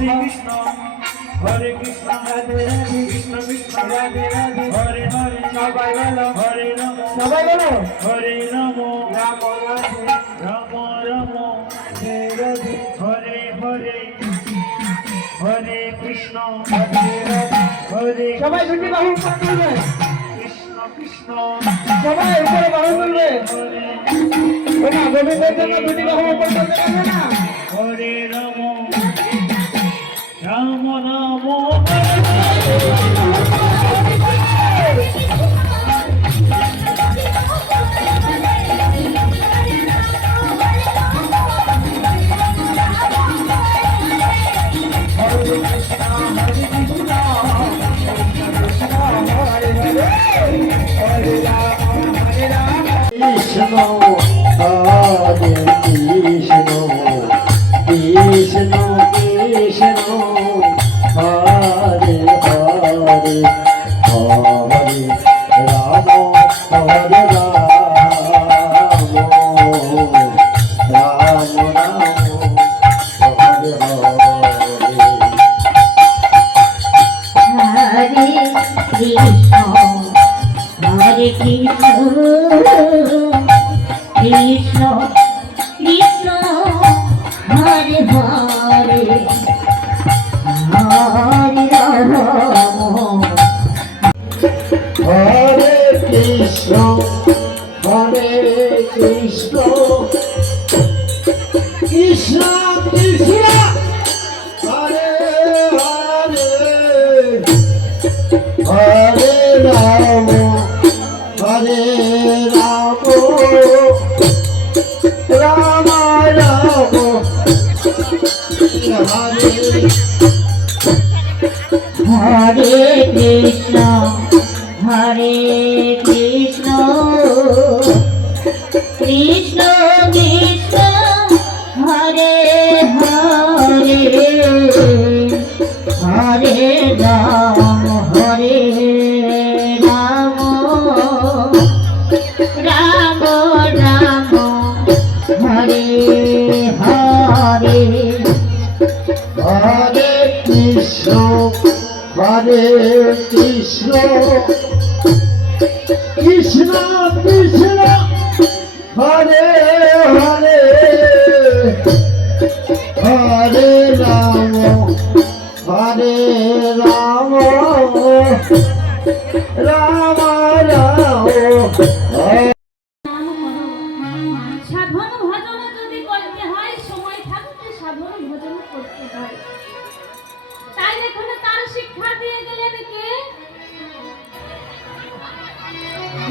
Hare Krishna, Radhe Radhe, Krishna Krishna, Radhe Radhe, Hare Hare, Sabai Bolo, Hare Ramo, Sabai Bolo, Hare Ramo, Ramo Radhe, Ramo Ramo, Radhe Radhe, Hare Hare, Hare Krishna, Radhe Radhe, Hare Sabai দুটি বাহু উপর তুলবে, Krishna Krishna, সবাই উপরে বাহু তুলবে, ওনা গোবিন্দের জন্য দুটি বাহু উপর তুলতে পারবে না, Hare Ramo, Ramo Ramo,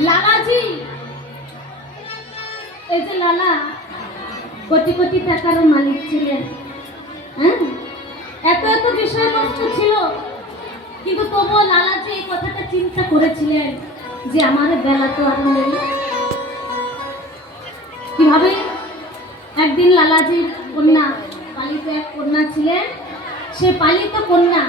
Lalaji এই যে লালা কোটি কোটি টাকার মালিক ছিলেন, হ্যাঁ, এত এত বিষয়বস্তু ছিল, কিন্তু তবুও লালাজি এই কথাটা চিন্তা করেছিলেন যে আমার বেলা তো আর নেই। কিভাবে? একদিন লালাজির কন্যা, পালিত এক কন্যা ছিলেন, সে পালিত কন্যা